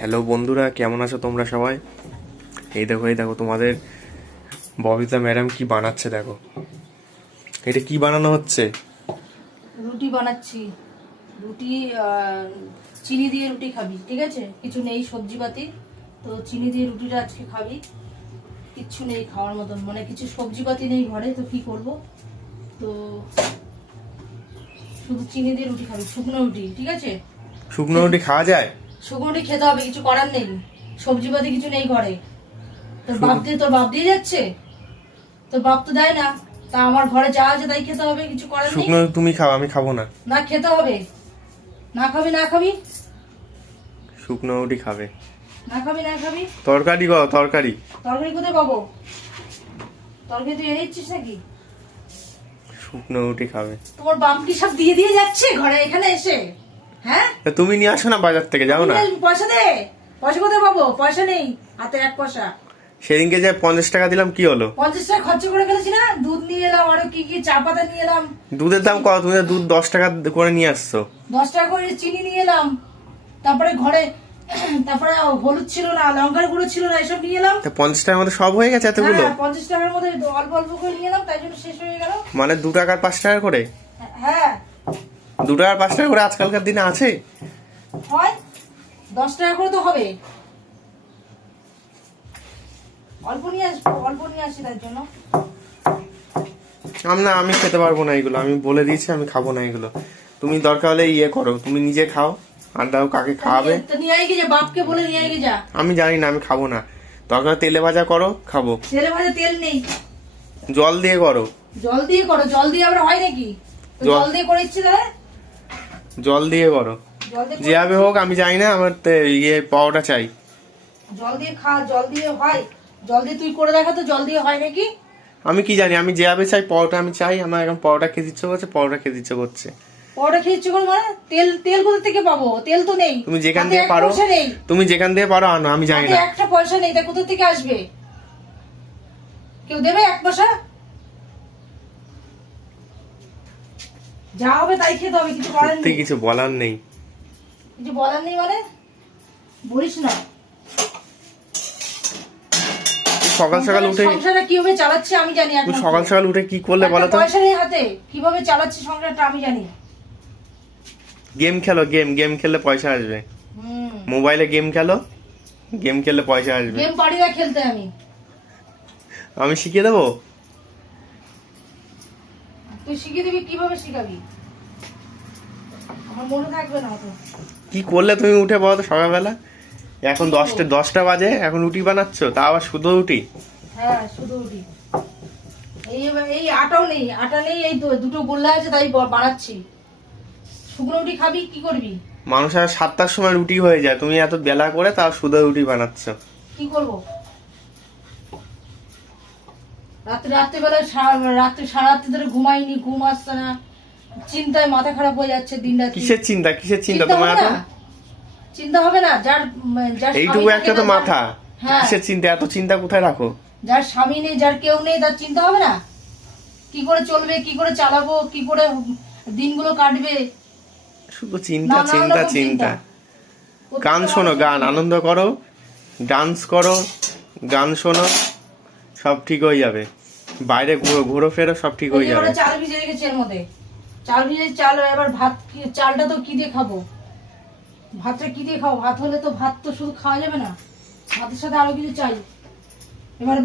Hello বন্ধুরা, কেমন আছো তোমরা সবাই? এই দেখো তোমাদের ববিতা ম্যাডাম কি বানাচ্ছে। দেখো এটা কি বানানো হচ্ছে। রুটি বানাচ্ছি। রুটি চিনি দিয়ে রুটি খাবি, ঠিক আছে? কিছু নেই সবজিপাতি, তো চিনি দিয়ে রুটিটা আজকে খাবি। কিচ্ছু নেই খাওয়ার মতন, মানে কিছু সবজিপাতি নেই ঘরে, তো কি করব? তো শুধু চিনি দিয়ে রুটি খাবি, শুকনো রুটি, ঠিক আছে? শুকনো রুটি খাওয়া যায়? শুকনো রুটি খেতে হবে, কিছু করার নেই। সবজিপাতি কিছু নেই ঘরে। তোর বাপ দিয়ে যাচ্ছে, তোর বাপ তো দেয় না, তা আমার ঘরে যা আছে তাই খেতে হবে, কিছু করার নেই। শুকনো তুমি খাও, আমি খাবো না। না খেতে হবে, না খাবি না খাবি, শুকনো রুটি খাবে। না খাবি না খাবি। তরকারি কর, তরকারি। তরকারি কোথায় পাবো? তরকারি তুই এনে দিচ্ছিস নাকি? শুকনো রুটি খাবে। তোমার বাপ কি সব দিয়ে দিয়ে যাচ্ছে ঘরে এখানে এসে? হ্যাঁ, তা তুমি নিয়ে আসো না বাজার থেকে, যাও না। পয়সা দে। পয়সা কোথায় পাবো? পয়সা নেই হাতে, এক পয়সা। সেদিনকে যে 50 টাকা দিলাম, কি হলো? 50 টাকা খরচ করে ফেলেছি না। দুধ নিয়ে এলাম, আরো কি কি চা পাতা নিয়ে এলাম। দুধের দাম কত? তুমি তো দুধ 10 টাকা করে নিয়ে আসছো। 10 টাকা করে চিনি নিয়ে এলাম, তারপরে ঘরে তারপরে হলুদ ছিল না, লঙ্কার গুঁড়ো ছিল না, এসব নিয়ে এলাম। তা 50 টাকার মধ্যে সব হয়ে গেছে এতগুলো? 50 টাকার মধ্যে অল্প অল্প করে নিয়ে এলাম, তাই জন্য শেষ হয়ে গেল। মানে 2 টাকার 5 টাকা করে? হ্যাঁ, 2 টাকার 5 টাকা করে আজকালকার দিনে আছে? হয় 10 টাকা করে তো হবে। অল্প নিয়ে আসি তার জন্য। আমি খেতে পারবো না এগুলো, আমি বলে দিয়েছি আমি খাবো না এগুলো। তুমি দরকার হলে ইয়ে করো, তুমি নিজে খাও, আর দাও কাকে খাওয়াবে। তো নিয়ে আয় যা, বাপকে বলে নিয়ে আয় যা। আমি জানি না, আমি খাবো না। দরকার তেলে ভাজা করো, খাবো। তেলে ভাজা তেল নেই। জল দিয়ে করো। জল দিয়ে করো? জল দিয়ে আবার হয় নাকি? তো জল দিয়ে করে ইচ্ছে তাহলে জল দিয়ে করো, জল দিয়ে যেভাবে হোক। আমি জানি না, আমার ইয়ে পাওয়াটা চাই। জল দিয়ে খা, জল দিয়ে হয়? জল দিয়ে তুই করে দেখা তো, জল দিয়ে হয় নাকি? আমি কি জানি, আমি যেভাবে চাই পরোটা আমি চাই। আমার এখন পরোটা খেতে ইচ্ছে করছে, পরোটা খেতে ইচ্ছে করছে। পরোটা খেয়ে ইচ্ছে করে মানে? তেল তেল কোথা থেকে পাবো? তেল তো নেই। তুমি যেখান হাতে দিয়ে এক পারো, পয়সা নেই। তুমি যেখান দিয়ে পারো আনো, আমি জানি হাতে না। একটা পয়সা নেই, তা কোথা থেকে আসবে? কেউ দেবে এক পয়সা? যা হবে তাই খেতে হবে, কিছু করার সত্যি নেই। কিছু বলার নেই। কিছু বলার নেই মানে? বলিস না। সকাল সকাল উঠে সংসারটা কিভাবে চালাচ্ছি আমি জানি। এখন সকাল সকাল উঠে কি করলে বলো তো? পয়সা নেই হাতে, কিভাবে চালাচ্ছি সংসারটা আমি জানি। গেম খেলো, গেম খেললে পয়সা আসবে। মোবাইলে গেম খেলো, গেম খেললে পয়সা আসবে। গেম পারি না খেলতে আমি। আমি শিখিয়ে দেবো। তুই শিখিয়ে দিবি? কিভাবে শিখাবি? আমার মনে থাকবে না তো। কি করলে তুমি উঠে বলো তো সকালবেলা? এখন 10টা বাজে, এখন রুটি বানাচ্ছো, তা আবার শুধু রুটি? হ্যাঁ, শুধু রুটি। এই এই আটাও নেই, আটা নেই, এই দুটো গোল্লা আছে তাই বানাচ্ছি। শুকনো রুটি খাবি, কি করবি? মানুষ আর 7টার সময় রুটি হয়ে যায়, তুমি এত বেলা করে তাও শুধু রুটি বানাচ্ছো। কি করব? রাত্রিবেলা সারা রাত্রি ধরে ঘুমাইনি, ঘুম আসছে না, চিন্তায় মাথা খারাপ হয়ে যাচ্ছে দিন রাত। কিসের চিন্তা তোমার এত? চিন্তা হবে না? যার এইটুকু একটা তো মাথা, হ্যাঁ, কিসের চিন্তা? এত চিন্তা কোথায় রাখো? যার স্বামী নেই, যার কেউ নেই, তার চিন্তা হবে না? কি করে চলবে, কি করে চালাবো, কি করে দিনগুলো কাটবে? শুধু চিন্তা। গান শোনো, গান আনন্দ করো, ডান্স করো, গান শোনো, সব ঠিক হয়ে যাবে। বাইরে ঘুরো ফেরো, সব ঠিক হয়ে যাবে। চাল ভিজে রেখেছি এর মধ্যে, চাল এবার ভাত। চালটা তো কি দিয়ে খাবো? ভাতটা কি দিয়ে খাবো? ভাত হলে তো, ভাত তো শুধু খাওয়া যাবে না, ভাতের সাথে আরো কিছু চাই। এবার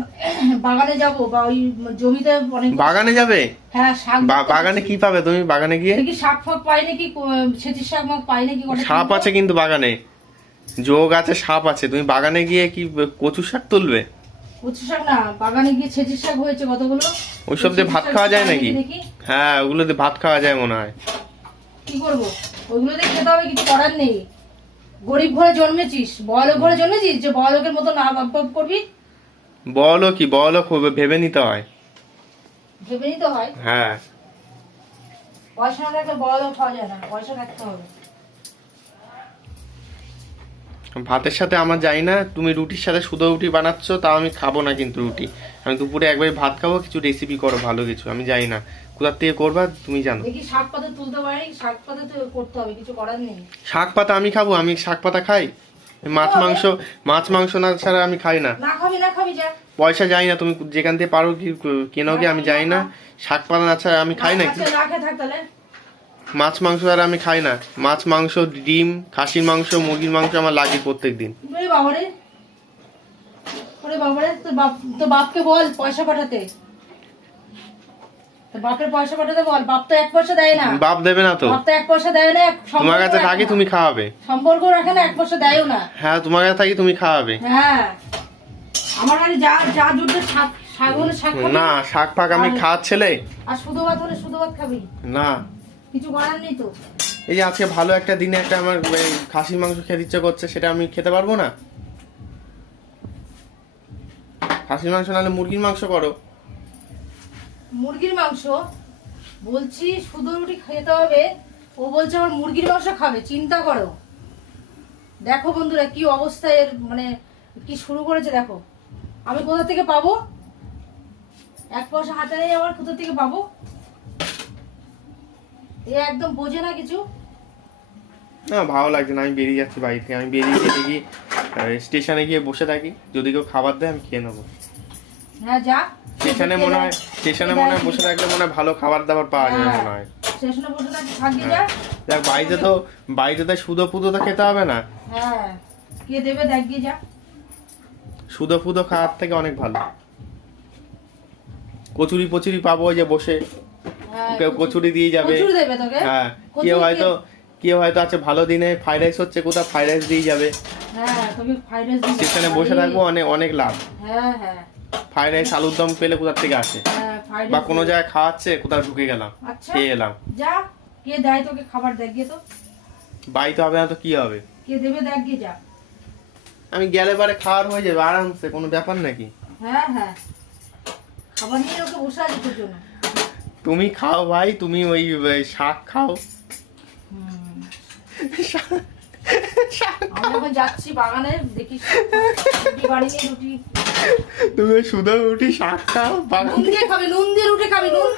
বাগানে যাব, বা ওই জমিতে অনেক। বাগানে যাবে? হ্যাঁ, শাক। বাগানে কি পাবে তুমি বাগানে গিয়ে? কি শাক ফাক পাই নাকি? সেচির শাক মাক পাই নাকি? সাপ আছে কিন্তু বাগানে, যোগ আছে, সাপ আছে। তুমি বাগানে গিয়ে কি কচু শাক তুলবে? কচু শাক না, বাগানে গিয়ে সেচির শাক হয়েছে কতগুলো। ওইসব দিয়ে ভাত খাওয়া যায় নাকি? হ্যাঁ, ওগুলো দিয়ে ভাত খাওয়া যায় মনে হয়। কি করবো? ওইগুলো দিয়ে খেতে হবে, কিছু করার নেই। গরিব ঘরে জন্মেছিস, বড়লোক ঘরে জন্মেছিস যে বড়লোকের মতো না ভাব করবি? বড়লোক ভেবে নিতে হয়। ভেবে নিতে হয়? হ্যাঁ। পয়সা না থাকলে বড়লোক হওয়া যায় না, পয়সা থাকতে হবে। ভাতের সাথে আমার জানি না, তুমি রুটির সাথে শুধু রুটি বানাচ্ছ, তাও আমি খাবো না কিন্তু রুটি। আমি দুপুরে একবার ভাত খাবো, কিছু রেসিপি করো ভালো কিছু, আমি জানি না কোথার থেকে করবা তুমি জানো। দেখি শাক পাতা তুলতে পারি, শাক পাতা তো করতে হবে, কিছু করার নেই। শাক পাতা আমি খাবো? আমি শাক পাতা খাই? মাছ মাংস না ছাড়া আমি খাই না। না খাবি যা। পয়সা যাই না, তুমি যেখান থেকে পারো কি কেনো কি, আমি যাই না। শাক পাতা না ছাড়া আমি খাই না। আচ্ছা না খেয়ে থাক তাহলে। মাছ মাংস ছাড়া আমি খাই না। মাছ মাংস, ডিম, খাসির মাংস, মুরগির মাংস আমার লাগে প্রত্যেকদিন। ওরে বাবারে, তোর বাপকে বল পয়সা পাঠাতে। তোর বাপের পয়সা পাঠাতে বল। বাপ তো 1 পয়সা দেয় না। বাপ দেবে না তো। বাপ তো 1 পয়সা দেয় না। তোমার কাছে থাকি তুমি খাওয়াবে। সম্পর্ক রাখে না, 1 পয়সা দেয়ও না। হ্যাঁ, তোমার কাছে থাকি তুমি খাওয়াবে। হ্যাঁ, আমার কাছে যা জুটবে শাক হলে শাক খাবি। না, শাক ফাক আমি খাওয়ার ছেলে। আর শুধু ভাত হলে শুধু ভাত খাবি। না, কিছু করার নেই তো। এই যে আজকে ভালো একটা দিনে একটা আমার খাসির মাংস খেতে ইচ্ছে করছে, সেটা আমি খেতে পারবো না? খাসির মাংস নাহলে মুরগির মাংস করো। মুরগির মাংস বলছি, শুধু রুটি খেতে হবে। ও বলছে আমার মুরগির মাংস খাবে। চিন্তা করো, দেখো বন্ধুরা কি অবস্থা এর, মানে কি শুরু করেছে দেখো। আমি কোথা থেকে পাবো? 1 পয়সা হাতে নেই আমার, কোথা থেকে পাবো? এ একদম বোঝে না কিছু। না, ভালো লাগছে না, আমি বেরিয়ে যাচ্ছি বাড়ি থেকে। আমি বেরিয়ে গিয়ে দেখি স্টেশনে গিয়ে বসে থাকি, যদি কেউ খাবার দেয় আমি খেয়ে নেবো। হ্যাঁ যা। স্টেশনে মনে হয় বসে থাকলে মনে হয় ভালো খাবার দাবার পাওয়া যাবে মনে হয়। স্টেশনে বসে থাকবি যা। দেখ, বাড়িতে তো সুদো ফুদো তো খেতে হবে না। হ্যাঁ, কে দেবে দেখ গিয়ে যা। সুদো ফুদো খাওয়ার থেকে অনেক ভালো। কচুরি পচুরি পাবো, ওই যে বসে হ্যাঁ, কেউ কচুরি দিয়ে যাবে। কচুরি দেবে তোকে। হ্যাঁ, কেউ হয়তো আছে ভালো দিনে ফ্রাইড রাইস হচ্ছে, কোথাও ফ্রাইড রাইস দিয়ে যাবে। হ্যাঁ, তুমি ফ্রাইড রাইস দিবে। স্টেশনে বসে থাকবো, অনেক লাভ। হ্যাঁ হ্যাঁ ফ্রাইড রাইস আলুর দম পেলে কোথা থেকে আসে, হ্যাঁ, ফ্রাইড বা রাইস কোনো জায়গায় খাওয়াচ্ছে, কোথাও ঢুকে গেলাম, আচ্ছা খেয়ে এলাম। যা, কে দেয় তোকে খাবার দেখ গিয়ে তো। বাড়িতে হবে না তো কি হবে? কে দেবে দেখ গিয়ে যা। আমি গেলে পরে খাওয়ার হয়ে যাবে আরামসে, কোনো ব্যাপার নাকি। হ্যাঁ হ্যাঁ, খাবার নিয়ে ওকে বসে আছে তোর জন্য। তুমি খাও ভাই, তুমি ওই শাক খাও। আমি যখন যাচ্ছি বাগানে দেখি রুটি বানিয়ে রুটি। তুমি শুধু রুটি শাক খাও। নুন দিয়ে খাবি, নুন দিয়ে রুটি খাবি, নুন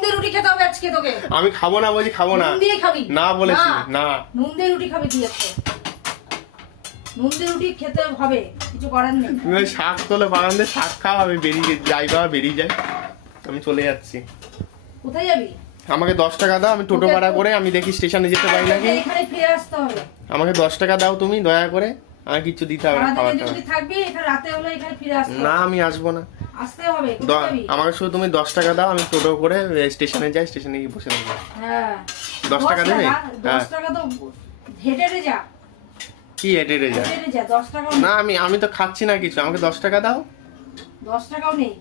দিয়ে রুটি খেতে হবে আজকে তোকে। আমি খাবো না, বলছি খাবো না। নুন দিয়ে খাবি না বলেছি না। নুন দিয়ে রুটি খাবি তুই আজকে। নুন দিয়ে রুটি খেতে হবে, কিছু করার নেই। তুমি ওই শাক তোলে বাগান দিয়ে শাক খাও, আমি বেরিয়ে যাই, আমি চলে যাচ্ছি। কোথায় যাবি? আমাকে 10 টাকা দাও, আমি টোটো ভাড়া করে আমি দেখি স্টেশনে যেতে পারি নাকি। এখানে ফিরে আসতে হবে। আমাকে 10 টাকা দাও তুমি দয়া করে, আর কিছু দিতে হবে না। সারাদিন যদি থাকবি এখানে, রাতে হলে এখানে ফিরে আসতে হবে। না, আমি আসবো না। আসতে হবে। কোথায় যাবি? আমাকে শুধু তুমি 10 টাকা দাও, আমি টোটো করে স্টেশনে যাই, স্টেশনে গিয়ে বসে থাকবো। হ্যাঁ, 10 টাকা দেবে? 10 টাকা তো হেঁটে হেঁটে যা। কি হেঁটে যা? হেঁটে যা, 10 টাকা না, আমি তো খাচ্ছি না কিছু, আমাকে 10 টাকা দাও। 10 টাকাও নেই।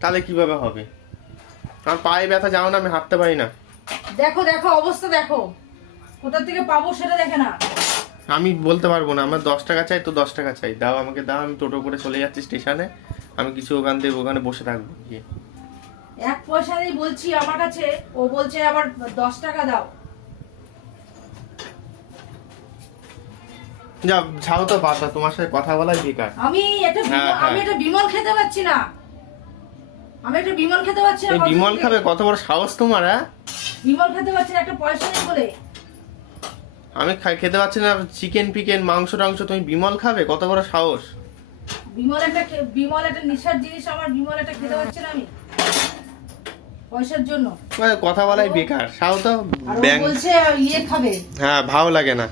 তাহলে কিভাবে হবে? আমার পায়ে ব্যথা, যাও না, আমি হাঁটতে পারি না। দেখো অবস্থা দেখো, কোথা থেকে পাবো সেটা দেখে না। আমি বলতে পারবো না, আমার 10 টাকা চাই তো 10 টাকা চাই, দাও আমাকে দাও। আমি টোটো করে চলে যাচ্ছি স্টেশনে, আমি কিছু ওখানে বসে থাকবো গিয়ে। 1 পয়সা নেই বলছি আমার কাছে, ও বলছে আবার 10 টাকা দাও। যাও তো বাসা, তোমার সাথে কথা বলাই বেকার। আমি একটা বিমল খেতে পাচ্ছি না। বিমল খাবে? কত বড় সাহস তোমার! হ্যাঁ, বিমল খেতে পাচ্ছি না, একটা পয়সা নেই বলে। আমি খেতে পাচ্ছি না চিকেন পিকেন মাংস টাংস, তুমি বিমল খাবে? কত বড় সাহস! বিমল একটা নেশার জিনিস, আমার বিমল একটা খেতে পাচ্ছি না আমি পয়সার জন্য। কথা বলাই বেকার, সাও তো। বলছে ইয়ে খাবে। হ্যাঁ, ভালো লাগে না।